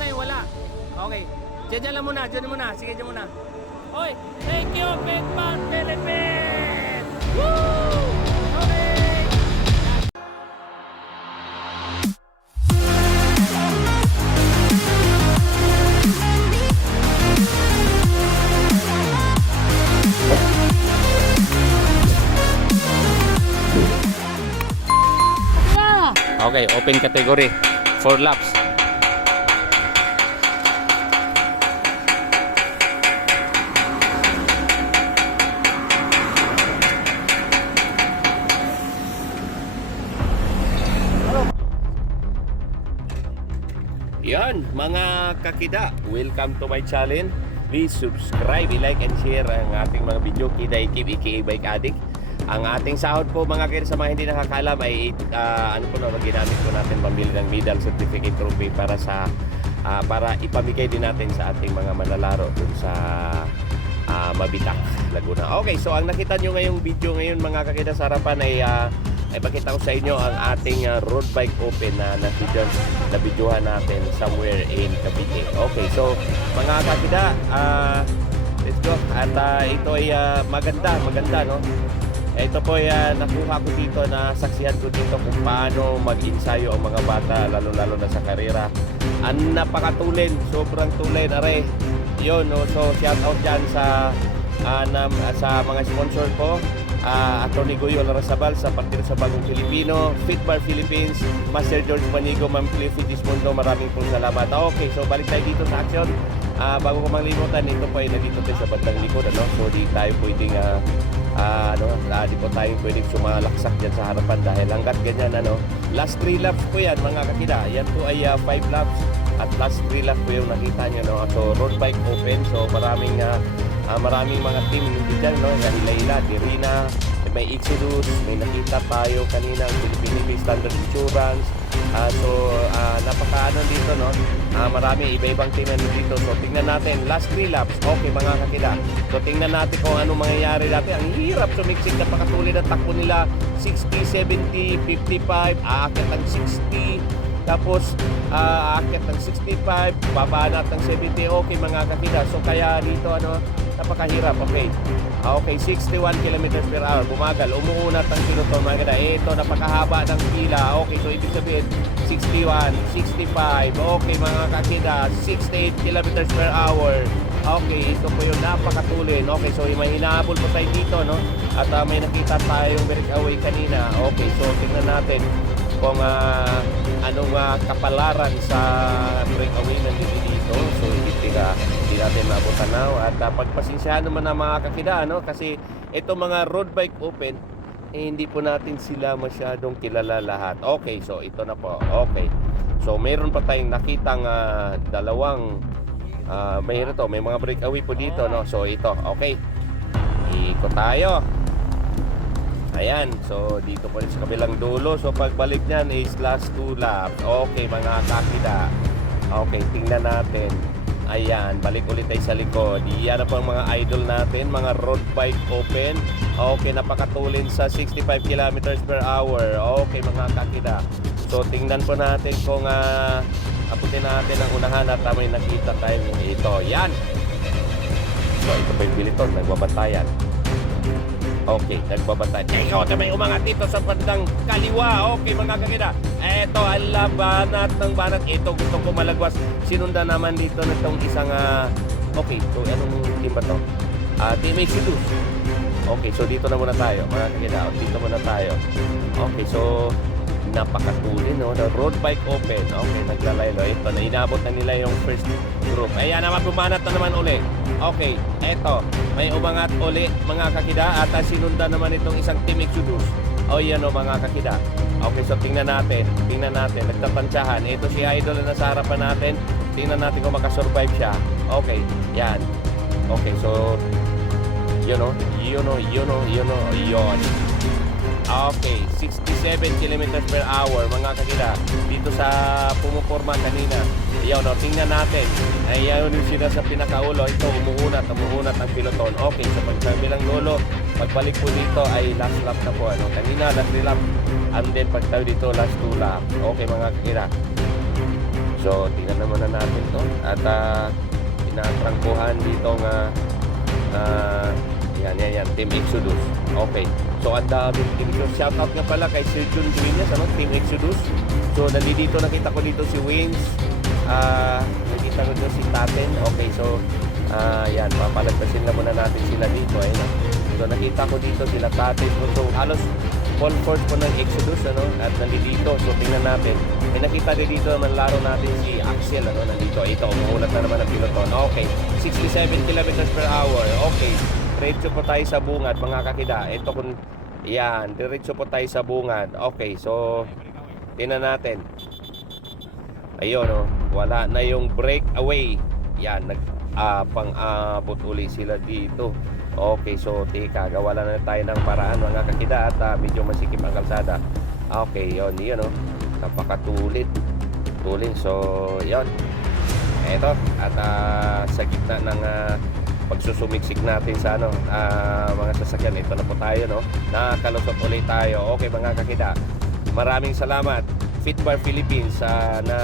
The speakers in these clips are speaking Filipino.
muna yung wala. Okay. Diyan lang muna, diyan muna. Sige, diyan muna. Hoy, thank you, Big Bang Philippines! Woo! Okay! Okay, open category. 4 laps. Yan, mga kakida, welcome to my channel. Please subscribe, like and share ang ating mga video. Kida Ikib, aka Bike Addict. Ang ating sahod po mga kaya sa mga hindi nakakalam ay ginamit po natin pambili ng medal certificate trophy para sa para ipamigay din natin sa ating mga manlalaro dun sa Mabitak, Laguna. Okay, so ang nakita nyo ngayong video ngayon mga kakida sa harapan ay pakita ko sa inyo ang ating road bike open na na-videohan natin somewhere in Cavite. Okay, so mga kakida, let's go. At ito ay maganda no. Ito po ay nakuha ko dito, na saksihan ko dito kung paano mag-ensayo ang mga bata, lalo-lalo na sa karera. Ang napakatulin, sobrang tulin, are. Yun, no? So shout out dyan sa mga sponsor ko. Atty. Goyo Larrazabal sa Partido sa Bagong Pilipino, Fitbar Philippines, Master George Manigo, Ma'am Cliff Fitzmondo, maraming pong salamat. Okay, so balik tayo dito sa action. Bago ko manglimutan, ito po ay nandito tayo sa bandang likod, ano? So di tayo pwedeng di po tayo pwedeng sumalaksak dyan sa harapan dahil hanggat ganyan, ano. Last 3 laps po yan mga kakida. Yan po ay 5 laps at last 3 laps po yung nakita nyo, no? So road bike open, so maraming mga team dyan, no? Kahila-hila, Dirina, may Exodus, may nakita tayo kanina ang Philippine Standard Insurance. Napaka dito, no? Marami iba-ibang team dito. So tingnan natin last 3 laps. Okay mga kakida. So tingnan natin kung ano mangyayari dati. Ang hirap sumiksik, napakatuloy na takbo nila. 60, 70, 55, aakyat ang 60. Tapos aakyat ng 65, babanat ng 70. Okay mga kakida. So kaya dito, ano, napakahirap. Okay, 61 km per hour. Bumagal, umuunat ang kiloton mga kakida. Ito, napakahaba ng pila. Okay, so ibig sabihin 61, 65. Okay mga kakida, 68 km per hour. Okay, ito po yung napakatulin. Okay, so may hinahabol po tayo dito, no? At may nakita tayong breakaway kanina. Okay, so tingnan natin kung anong kapalaran sa breakaway nandito dito. So hindi natin maabutan na. At pagpasensyahan naman ng mga kakida, no? Kasi ito mga road bike open, hindi po natin sila masyadong kilala lahat. Okay, so ito na po. Okay, so meron pa tayong nakitang dalawang may mga breakaway po dito, no? So ito, okay, ikot tayo. Ayan, so dito po sa kabilang dulo. So pagbalik nyan is last 2 laps. Okay mga kakida. Okay, tingnan natin. Ayan, balik ulit tayo sa likod. Iyan na po ang mga idol natin, mga road bike open. Okay, napakatulin sa 65 km per hour. Okay mga kakida. So tingnan po natin kung aputin natin ang unahan at may nakita tayo ito. Yan. So ito pa yung biliton, nagbabantayan. Okay, nagbabantay. Ikaw na may umangat dito sa bandang kaliwa. Okay mga kakida. Eto, ala, banat ng banat. Ito, gusto ko malagwas. Sinunda naman dito na itong isang okay, so anong team ba ito? Team Exodus. Okay, so dito na muna tayo mga kakida. Dito muna tayo. Okay, so napakatulin, no? The road bike open. Okay, naglalaylo. Ito, na inabot na nila yung first group. Ayan naman, bumanat na naman uli. Okay, eto, may umangat uli mga kakida. At sinunda naman itong isang team Exodus. O yan o mga kakida. Okay, so tingnan natin. Nagtapansyahan. Ito si Idol na nasa harapan natin. Tingnan natin kung makasurvive siya. Okay, yan. Okay, so yun. Okay, 67 km per hour mga kakida dito sa pumuporma kanina. Ayan, no, tingnan natin. Ayan yung sila sa pinakaulo. Ito, umuunat ang piloton. Okay, so pagkabilang dulo, pagbalik po dito ay last lap na po. Ano? Kanina, last 3 lap. And then pagtayo dito, last 2 lap. Okay mga kakida. So, tingnan naman na natin to. At tinatrangkuhan dito nga yan, Team Exodus. Okay. So, ang daming Team Exodus. Shoutout nga pala kay Sir Jun Duenas, Team Exodus. So, nandito, nakita ko dito si Wings. Nakita ko dito si Taten. Okay, so, yan, papalagpasin na muna natin sila dito. Ayun. So, nakita ko dito sila Taten. So, halos full force po ng Exodus, at nandito. So, tingnan natin. May nakita din dito naman laro natin si Axel, nandito. Ito, umuulat na naman ang piloton. Okay, 67 kilometers per hour. Okay, diretso po tayo sa bungad, mga kakida. Ito kung, yan, diretso po tayo sa bungad. Okay, so, tingnan natin. Ayun, wala na yung breakaway. Yan, pang-abot uli sila dito. Okay, so tika, gawalan na tayo ng paraan, mga kakida, at medyo masikip ang kalsada. Okay, yun, napakatulit. So, yun. Eto, at sa gitna ng pagsusumiksik natin sa mga sasakyan, ito na po tayo, nakalusot ulit tayo. Okay, mga kakida, maraming salamat Fitbar Philippines na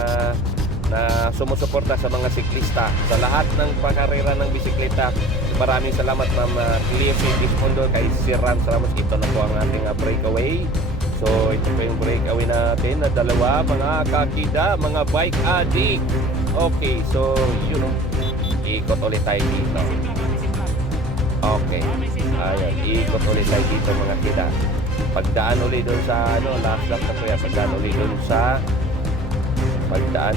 sumusuporta sa mga siklista sa lahat ng pakarera ng bisikleta. Maraming salamat, Ma'am Cleo Dispondo, kay Sir Ram Ramos. Ito na po ang ating breakaway. So, ito po yung breakaway natin na dalawa, mga kakida, mga bike addict. Okay, so, ikot ulit tayo dito. Okay, ayun, ikot ulit tayo dito, mga kida. Pagdaan ulit doon sa, last lap na po yan, pagdaan ulit doon sa pagdaan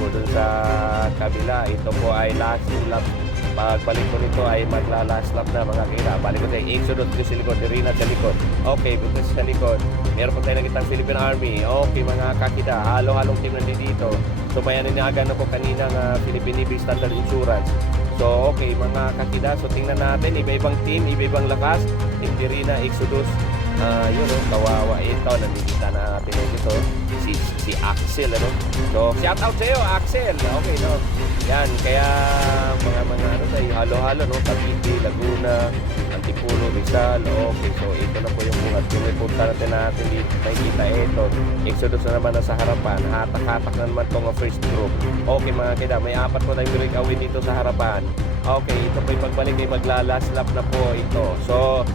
po doon sa kabila. Ito po ay last lap. Pagbalik ko nito ay magla-last lap na, mga kida. Balik ko tayo, Exodus sa likod, Irina sa likod. Okay, bukas sa likod. Meron po tayo nakitang Philippine Army. Okay, mga kakida, halo-halong team nandito. So, bayanin niya agad na po kanina ng Philippine Navy Standard Insurance. So, okay, mga kakida. So, tingnan natin, iba-ibang team, iba-ibang lakas. Team Irina, Exodus. Kawawa ito. Nandita na natin ito. Si Axel, So, shout out sa iyo, Axel. Okay, Yan, kaya mga tayo, halo-halo, Cavite, Laguna, Antipolo, Rizal. Okay, so ito na po yung bungad. Kung may punta natin dito, nakikita ito. Exodus na naman sa harapan. Hatak-hatak na naman itong first group. Okay, mga kida, may 4 po tayong breakaway dito sa harapan. Okay, ito po yung pagbalik ay magla-last lap na po ito. So,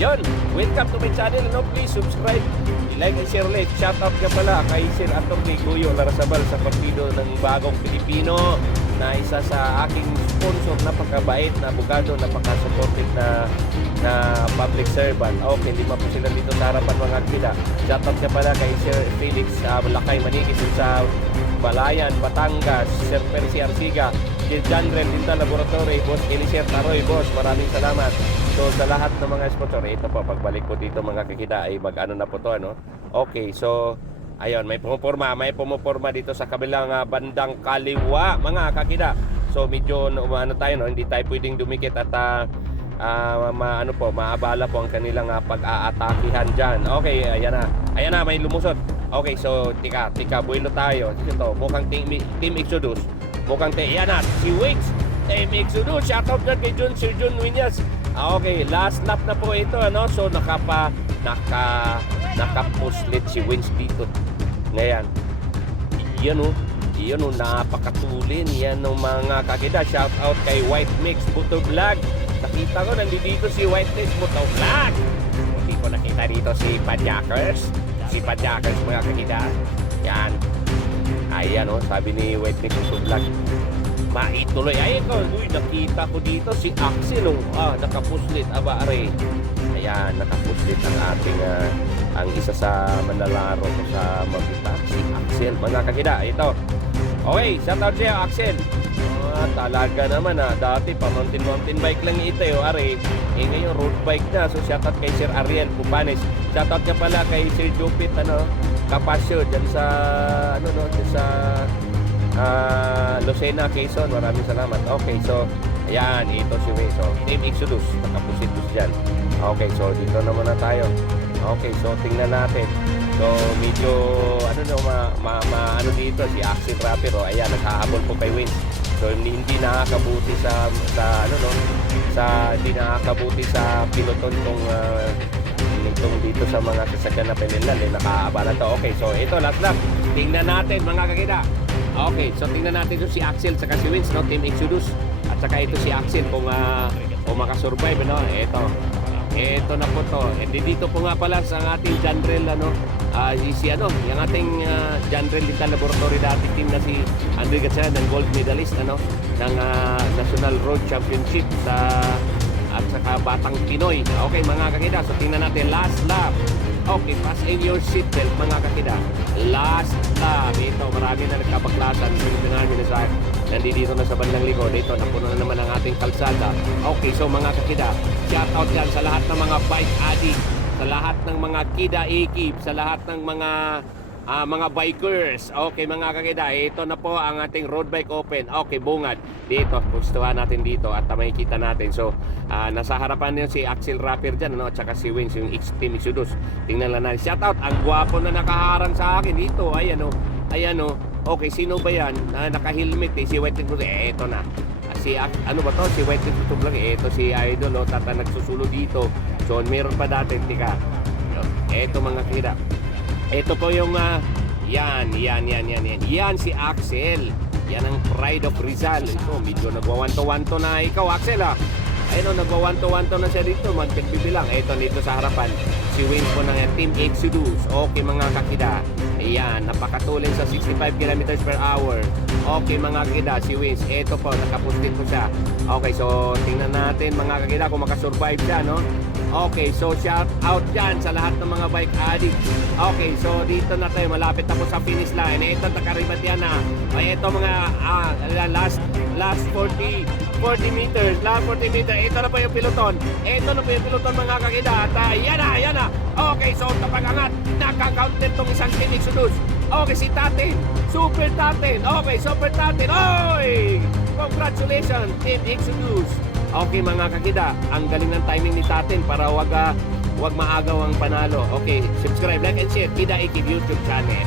yun, welcome to my channel. Please subscribe, i-like and share ulit. Shoutout ka pala kay Sir Atty. Guyo Larrazabal sa Partido ng Bagong Pilipino, na isa sa aking sponsor, napakabait na abogado, napaka-supportive na public servant. Okay, 5 po sila dito sa harapan, mga kida. Shoutout ka pala kay Sir Felix Lakay Manigis sa Balayan, Batangas, Sir Percy Arsiga, Sir John Rentinta Laboratory, Boss Elisir Taroy, Boss, maraming salamat. So, sa lahat ng mga sponsor, ito po, pagbalik ko dito, mga kakida, ay mag-ano na po to, Okay, so, ayun, may pumuporma dito sa kabilang bandang kaliwa, mga kakida. So, medyo, tayo, hindi tayo pwedeng dumikit at maabala po ang kanilang pag-aatakihan dyan. Okay, ayan na, may lumusot. Okay, so, tika, buwelo tayo. Ito, mukhang Team Exodus. Ayan na, si Wings, Team Exodus. Shoutout dyan kay Sir Jun Duenas. Okay, last lap na po ito, So, nakapuslit si Wings dito. Ngayon, yun, napakatulin. Yan mga kakida. Shoutout kay White Mix Buto Vlog. Nakita ko, nandito si White Mix Buto Vlog. Hindi ko nakita dito si Padjakers. Mga kakida. Yan. Ayan, sabi ni White Mix Buto Vlog, maituloy. Ayun ko, nakita ko dito si Axel, nakapuslit, are. Ayan, nakapuslit ang ating ang isa sa manlalaro ko sa Mabita, si Axel, mga kakida. Ito, okay, shoutout sa'yo, Axel. Talaga naman, dati pa mountain bike lang ito, are. Ngayon road bike na. So, shoutout kay Sir Ariel Pupanes. Shoutout ka pala kay Sir Jupit Capasio dyan sa dyan sa Lucena, Quezon. Maraming salamat. Okay, so ayan, ito si Way. So, Team Exodus, nakapusitus dyan. Okay, so dito naman na tayo. Okay, so tingnan natin. So, medyo dito si Axel Rapper, ayan, naghahabol po kay Wins. So, hindi nakakabuti hindi nakakabuti sa piloton itong dito sa mga sasakyan na pinilal, nakaabala to. Okay, so ito, last lap. tingnan natin mga kakida. Okay, so tingnan natin ito si Axel saka si Vince, no? Team Exodus. At saka ito si Axel kung makasurvive, no? Ito na po to. And dito po nga pala sa ating Janrel, yung ating Janrel Dental Laboratory dati team na si Andre Gatsalan, ng gold medalist, ng National Road Championship at saka Batang Pinoy. Okay mga kakida, so tingnan natin last lap. Okay, fasten your seatbelt mga kakida. Last lap. Ito, marami na nagkabaklasan. Nandito na sa bandang likod. Dito, napuno na naman ang ating kalsada. Okay, so mga kakida, shout out yan sa lahat ng mga bike addict, sa lahat ng mga kida ekip, sa lahat ng mga bikers. Okay mga kakida, ito na po ang ating road bike open. Okay, bungad. Dito, gustuhan natin dito at makikita natin. So, nasa harapan niyo si Axel Rapper dyan, at saka si Wings, yung Team Exodus. Tingnan lang natin. Shout out, ang gwapo na nakaharang sa akin dito. Ayan o. Okay, sino ba yan? Naka-helmet Si White Vlog. Ito na. Si White Vlog. Ito si Idol. Tata nagsusulo dito. So, meron pa dati. Tika. Ito mga kakida. Ito po yung yan si Axel. Yan ang pride of Rizal. Ito, medyo nagwawanto-wanto na ikaw, Axel Ayun, nagwawanto-wanto na siya dito. Magpagbibilang. Ito, dito sa harapan. Si Wayne po ng Team Exodus. Okay, mga kakida. Ayan, napakatuloy sa 65 km per hour. Okay, mga kakida. Si Wayne, ito po, nakapustin po siya. Okay, so, tingnan natin, mga kakida, kung makasurvive siya, no? Okay, so shout out dyan sa lahat ng mga bike addicts. Okay, so dito na tayo, malapit na po sa finish line. Ito, nakaribat yan na. Ay, ito mga last 40 meters. Last 40 meters. Ito na po yung piloton. Mga kakida. At yan na. Okay, so kapag angat, nakaka-counter tong isang Team Exodus. Okay, si Tatin. Super Tatin. Okay, Super Tatin. Oy! Congratulations, Team Exodus. Okay mga kakida, ang galing ng timing ni Tatin para wag maagaw ang panalo. Okay, subscribe, like and share. Kida Ekip YouTube channel.